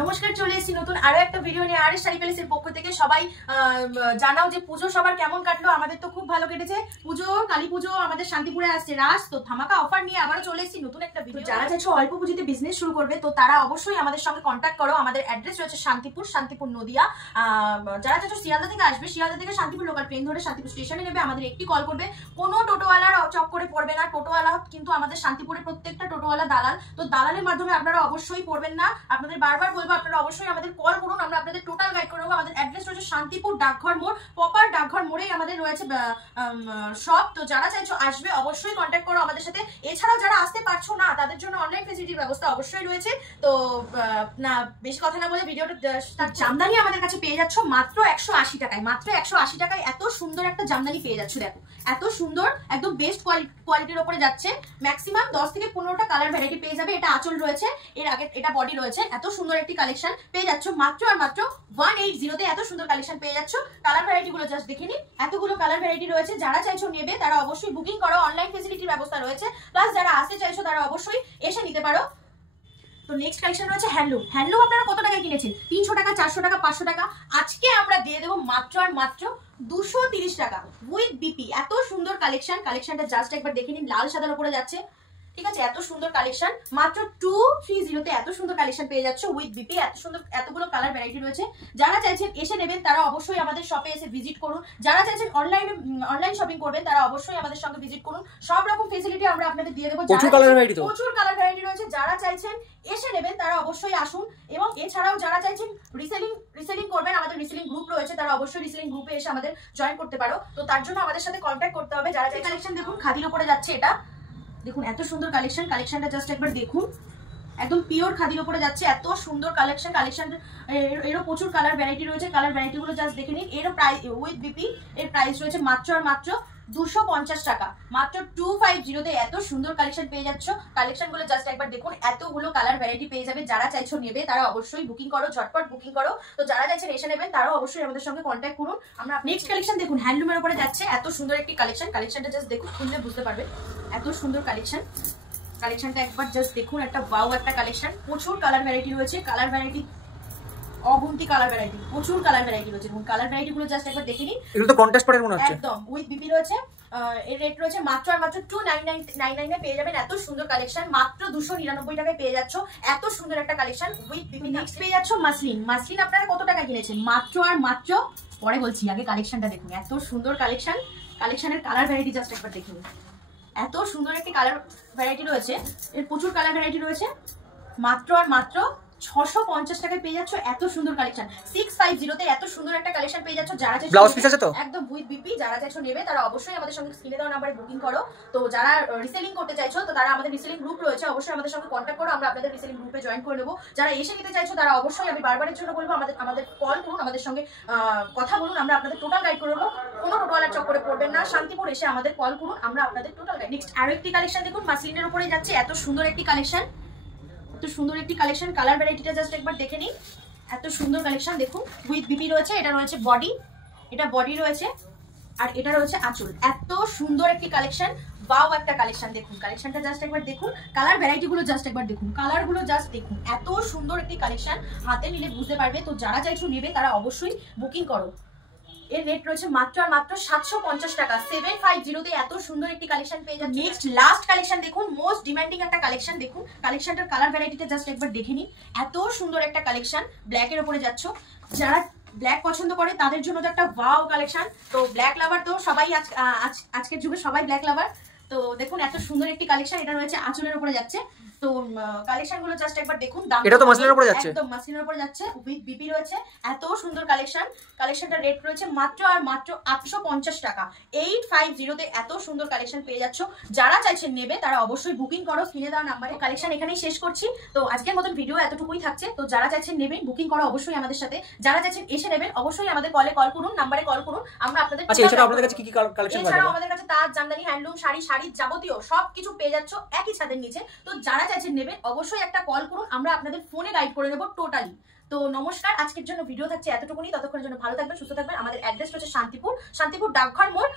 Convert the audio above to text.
নমস্কার, চলে এসেছি নতুন আরো একটা ভিডিও নিয়ে। আর শাড়ি প্যালেসের পক্ষ থেকে সবাই জানাও যে পুজো সবার কেমন কাটলো। আমাদের তো খুব ভালো কেটেছে। পুজো, কালী পুজো আমাদের শান্তিপুরে আসছে, রাস তো ধামাকা অফার নিয়ে আবারও চলে এসেছি নতুন একটা ভিডিও। যারা চাইছো অল্প পুঁজিতে বিজনেস শুরু করবে তো তারা অবশ্যই আমাদের সঙ্গে কন্ট্যাক্ট করো। আমাদের অ্যাড্রেস রয়েছে শান্তিপুর নদিয়া। যারা চাইছো শিয়ালদা থেকে আসবে, শিয়ালদা থেকে শান্তিপুর লোকাল ট্রেন ধরে শান্তিপুর স্টেশনে নেবে, আমাদের একটি কল করবে। কোনো টোটোওয়ালার চক্করে পড়বে না। টোটোওয়ালা কিন্তু আমাদের শান্তিপুরে প্রত্যেকটা টোটোওয়ালা দালাল, তো দালালের মাধ্যমে আপনারা অবশ্যই পড়বেন না। আপনাদের বারবার বলবো আপনারা অবশ্যই আমাদের কল করুন, আমরা আপনাদের টোটাল গাইড করে দেবো। আমাদের অ্যাড্রেস রয়েছে শান্তিপুর ডাকঘর মোড়, প্রপার ডাকঘর মোড়েই আমাদের রয়েছে শপ। তো যারা চাইছো আসবে অবশ্যই কন্ট্যাক্ট করো আমাদের সাথে। এছাড়াও যারা আসতে পারছো না তাদের জন্য অনলাইন ফেসিলিটির ব্যবস্থা অবশ্যই রয়েছে। তো না বেশি কথা না বলে ভিডিওটা জামদানি আমাদের কাছে পেয়ে যাচ্ছ মাত্র 180 টাকায়। মাত্র 180 টাকায় এত সুন্দর একটা জামদানি পেয়ে যাচ্ছ। দেখো এত সুন্দর, একদম বেস্ট কোয়ালিটির উপরে যাচ্ছে। ম্যাক্সিমাম 10 থেকে 15টা কালার ভ্যারাইটি পেয়ে যাবে। এটা আঁচল রয়েছে, এর আগে এটা বডি রয়েছে। এত সুন্দর একটি কালেকশন পেয়ে যাচ্ছ মাত্র আর মাত্র 180 তে। এত সুন্দর কালেকশন পেয়ে যাচ্ছ। কালার ভ্যারাইটি গুলো জাস্ট দেখে নিন, এতগুলো কালার ভ্যারাইটি রয়েছে। যারা চাইছো নেবে তারা অবশ্যই বুকিং করো, অনলাইন ফেসিলিটির ব্যবস্থা রয়েছে। প্লাস যারা আসতে চাইছো তারা অবশ্যই এসে নিতে পারো। তো নেক্সট কালেকশন রয়েছে হ্যান্ডলুম। হ্যান্ডলুম আপনারা কত টাকায় কিনেছেন? 300 টাকা, 400 টাকা, 500 টাকা। আজকে আমরা দিয়ে দেবো মাত্র আর মাত্র 230 টাকা উইথ বিপি। এত সুন্দর কালেকশন, কালেকশনটা জাস্ট একবার দেখে নিন। লাল সাদার উপরে যাচ্ছে, ঠিক আছে? এত সুন্দর কালেকশন মাত্র 230 তে এত সুন্দর কালেকশন পেয়ে যাচ্ছে উইথ বিপি। এত সুন্দর এতগুলো কালার ভ্যারাইটি রয়েছে। যারা চাইছেন এসে নেবেন তারা অবশ্যই আমাদের শপে এসে ভিজিট করুন। যারা চাইছেন অনলাইন শপিং করবেন তারা অবশ্যই আমাদের সঙ্গে ভিজিট করুন। সব রকম ফেসিলিটি আমরা আপনাদের দিয়ে দেবো। প্রচুর কালার ভ্যারাইটি রয়েছে। যারা চাইছেন এসে নেবেন তারা অবশ্যই আসুন। এবং এছাড়াও যারা চাইছেন রিসেলিং করবেন, আমাদের রিসেলিং গ্রুপ রয়েছে, তারা অবশ্যই রিসেলিং গ্রুপে এসে আমাদের জয়েন করতে পারো। তো তার জন্য আমাদের সাথে কন্ট্যাক্ট করতে হবে। যারা কালেকশন দেখুন, খাদির উপরে যাচ্ছে এটা। দেখুন এত সুন্দর কালেকশন, কালেকশনটা জাস্ট একবার দেখুন। একদম পিওর খাদির উপরে যাচ্ছে। এত সুন্দর কালেকশন, এরও প্রচুর কালার ভ্যারাইটি রয়েছে। কালার ভ্যারাইটি গুলো জাস্ট দেখে নিন। এরও প্রাইস উইথ বিপি এর প্রাইস রয়েছে মাত্র আর মাত্র 250 টাকা। মাত্র 250 তে এত সুন্দর কালেকশন পেয়ে যাচ্ছ। কালেকশন গুলো জাস্ট একবার দেখুন। এতগুলো কালার ভ্যারাইটি পেয়ে যাবে। যারা চাইছো নেবে তারা অবশ্যই বুকিং করো, ঝটপট বুকিং করো। তো যারা চাইছেন এসে নেবেন তারাও অবশ্যই আমাদের সঙ্গে কন্ট্যাক্ট করুন। আমরা নেক্সট কালেকশন দেখুন, হ্যান্ডলুমের উপরে যাচ্ছে। এত সুন্দর একটি কালেকশন, কালেকশনটা জাস্ট দেখুন, শুনলে বুঝতে পারবে। এত সুন্দর কালেকশনটা একবার জাস্ট দেখুন। একটা ওয়াও একটা কালেকশন। প্রচুর কালার ভ্যারাইটি রয়েছে। কালার ভ্যারাইটি অগুন্তি কালার ভ্যারাইটি, প্রচুর কালার ভ্যারাইটি রয়েছে। এবং কালার ভ্যারাইটি গুলো জাস্ট একবার দেখে নিন। এগুলো তো কন্ট্রাস্ট পাড়ের মনে হচ্ছে। একদম উইথ বিপি রয়েছে। এর রেট রয়েছে মাত্র আর মাত্র 299 এ পেয়ে যাবেন। এত সুন্দর কালেকশন মাত্র 299 টাকায় পেয়ে যাচ্ছ। এত সুন্দর একটা কালেকশন উইথ বিপি। নেক্সট পেয়ে যাচ্ছ মাসলিন আপনারা কত টাকা কিনেছেন? মাত্র আর মাত্র, পরে বলছি, আগে কালেকশনটা দেখুন। এত সুন্দর কালেকশনের কালার ভ্যারাইটি জাস্ট একবার দেখে নিন। এত সুন্দর একটি কালার ভ্যারাইটি রয়েছে। এর প্রচুর কালার ভ্যারাইটি রয়েছে। মাত্র আর মাত্র 650 টাকায় পেয়ে যাচ্ছ। এত সুন্দর কালেকশন 650 তে এত সুন্দর একটা কালেকশন পেয়ে যাচ্ছ। যারা চাইছো ব্লাউজ পিস আছে তো একদম উইথ বিপি, যারা চাইছো নেবে তারা অবশ্যই আমাদের সঙ্গে স্ক্রিনে দেওয়া নাম্বারে বুকিং করো। তো যারা রিসেলিং করতে চাইছো তো তারা আমাদের রিসেলিং গ্রুপ রয়েছে, অবশ্যই আমাদের সঙ্গে কন্ট্যাক্ট করো। আমরা আপনাদের রিসেলিং গ্রুপে জয়েন করে নেবো। যারা এসে নিতে চাইছো তারা অবশ্যই, আমি বারবারের জন্য বলবো, আমাদের কল করুন, আমাদের সঙ্গে কথা বলুন। আমরা আপনাদের টোটাল গাইড করে নেবো। কোনো টোটোওয়ালার চক্করে পড়বেন না। শান্তিপুর এসে আমাদের কল করুন, আমরা আপনাদের টোটাল গাইড। নেক্সট আরো একটি কালেকশন দেখুন, মাসলিনের উপরে যাচ্ছে। এত সুন্দর একটি কালেকশন, কালার ভ্যারাইটিটা জাস্ট একবার দেখে নিন। এত সুন্দর কালেকশন দেখুন উইথ বিপি রয়েছে। এটা রয়েছে বডি, এটা বডি রয়েছে, আর এটা রয়েছে আঁচল। এত সুন্দর একটি কালেকশন, ওয়াও একটা কালেকশন। দেখুন কালেকশনটা জাস্ট একবার দেখুন। কালার ভ্যারাইটি গুলো জাস্ট একবার দেখুন। কালার গুলো জাস্ট দেখুন। এত সুন্দর একটি কালেকশন, হাতে নিলে বুঝতে পারবে। তো যারা চাইছো নেবে তারা অবশ্যই বুকিং করো। এর রেট রয়েছে মাত্র আর মাত্র 750 টাকা। 750 তে এত সুন্দর একটি কালেকশন পেয়ে যাচ্ছে। নেক্সট লাস্ট কালেকশন দেখুন, মোস্ট ডিমান্ডিং একটা কালেকশন দেখুন। কালেকশনটার কালার ভ্যারাইটিটা জাস্ট একবার দেখে নিন। এত সুন্দর একটা কালেকশন, ব্ল্যাক এর উপরে যাচ্ছ। যারা ব্ল্যাক পছন্দ করে তাদের জন্য তো একটা ওয়াও কালেকশন। তো ব্ল্যাক লাভার তো সবাই, আজকের যুগে সবাই ব্ল্যাক লাভার। তো দেখুন এত সুন্দর একটি কালেকশন। এটা রয়েছে আঁচলের উপরে যাচ্ছে। তো কালেকশন গুলো জাস্ট একবার দেখুন। এটা তো মাসলিনের উপরে যাচ্ছে, একদম মাসলিনের উপরে যাচ্ছে উইথ বিপি রয়েছে। এত সুন্দর কালেকশনটা রেট রয়েছে মাত্র আর মাত্র 850 টাকা। 850 তে এত সুন্দর কালেকশন পেয়ে যাচ্ছ। যারা চাইছেন নেবে তারা অবশ্যই বুকিং করো স্ক্রিনে দেওয়া নাম্বারে। কালেকশন এখানেই শেষ করছি। তো আজকের মতন ভিডিও এতটুকুই থাকছে। তো যারা চাইছেন নেবেন বুকিং করো অবশ্যই আমাদের সাথে। যারা চাইছেন এসে নেবেন অবশ্যই আমাদের কল করুন, নাম্বারে কল করুন। আমরা আপনাদের এছাড়াও আপনাদের কাছে কি কি কালেকশন পাবেন? এছাড়াও আমাদের কাছে তাজ, জামদানি, হ্যান্ডলুম, শাড়ি যাবতীয় সবকিছু পেয়ে যাচ্ছ একই ছাদের নিচে। তো যারা চাইছেন নেবেন অবশ্যই একটা কল করুন, আমরা আপনাদের ফোনে গাইড করে নেব টোটালি। তো নমস্কার, আজকের জন্য ভিডিও থাকছে এতটুকুনি। ততক্ষণের জন্য ভালো থাকবেন, সুস্থ থাকবেন। আমাদের অ্যাড্রেস হচ্ছে শান্তিপুর ডাকঘর মোড়।